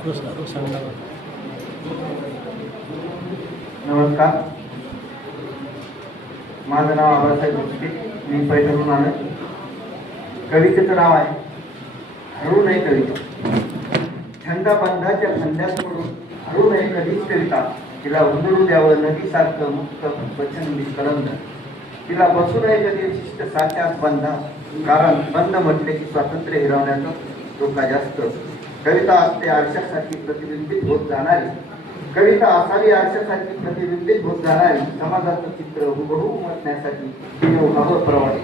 नमस्कार, माझं नाव आबासाहेब भोसले, मी पैठणहून आलो. कवितेचं नाव आहे हरू नये कविता. छंदबंधाच्या फंद्यात पडून हरू नये कधीच कविता. तिला उंदरू द्यावं नदीसारखं मुक्त वचन निष्कलंद. तिला बसू नये कधी विशिष्ट साच्यात बंधा, कारण बंद म्हटले की स्वातंत्र्य हिरावण्याचा धोका जास्त. कविता असते आरशासारखी प्रतिबिंबित होत जाणारी. कविता असावी आरशासारखी प्रतिबिंबित होत जाणारी. समाजाचं चित्र हुबहू उमटण्यासाठी तिने हवं प्रवाही.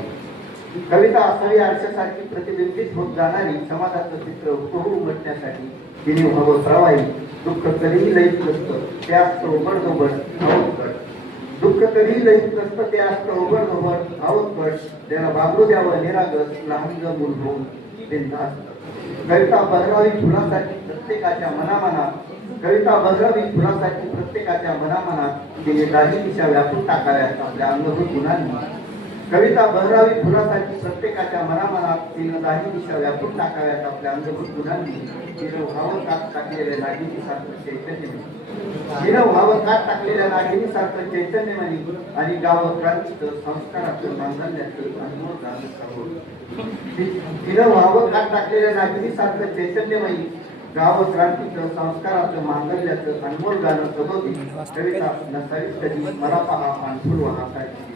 कविता असावी आरशासारखी प्रतिबिंबित होत जाणारी. समाजाचं चित्र हुबहू उमटण्यासाठी तिने हवं प्रवाही. दुःख कधीही लईत नसतं, ते असतं ओबडधोबड अवघड. दुःख कधीही लईत नसतं, ते असतं ओबडधोबड अवघड. त्याला बाबरू द्यावं निरागस लहान मूल होऊन बिनधास्त. कविता बहरावी फुलासाठी प्रत्येकाच्या मनामनात. कविता बहरावी फुलासाठी प्रत्येकाच्या मनामनात. तिने दाही दिशा व्यापून टाकाव्यात आपल्या अंगभूत गुणांनी. कविता बहरावी फुलासाठी प्रत्येकाच्या मनामनात. तिने दाही दिशा व्यापून टाकाव्यात आपल्या अंगभूत गुणांनी. तिने व्हावं कात टाकलेल्या नागिनीसारखं चैतन्य. तिने व्हावं कात टाकलेल्या नागिनीसारखं चैतन्यमणी. आणि गावं क्रांतीचं संस्काराचं मांगल्याचं अनमोल गाणं सांगून. तिनं व्हावं कात टाकलेल्या नागिनीसारखं चैतन्यमयी. गावं क्रांतीचं संस्काराचं मांगल्याचं अनमोल गाणं सभोवती. कविता नसावीच कधी मला पहा पाणफुल वाहताची.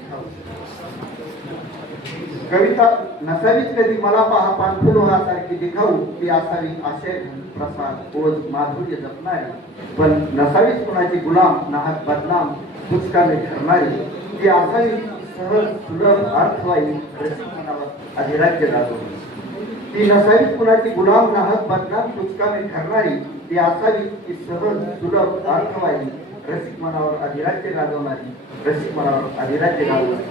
कविता नसावीच कधी मला पहा पाणफुल वाहसारखी दिखाऊ. ती असावी आशय प्रसाद ओज माधुर्य जपणारी. पण नसावीच कुणाची गुलाम नाहक बदनाम पुचकाने ठरणारी. ती असावी सहज सुलभ अर्थवाही रसिक मनावर अधिराज्य गाजवणारी. ती नसावीच कुणाची गुलाम नाहक बदनाम पुचकाने ठरणारी. ती असावी की सहज सुलभ अर्थवाही रसिक मनावर अधिराज्य गाजवणारी. रसिक मनावर अधिराज्य गाजवणारी.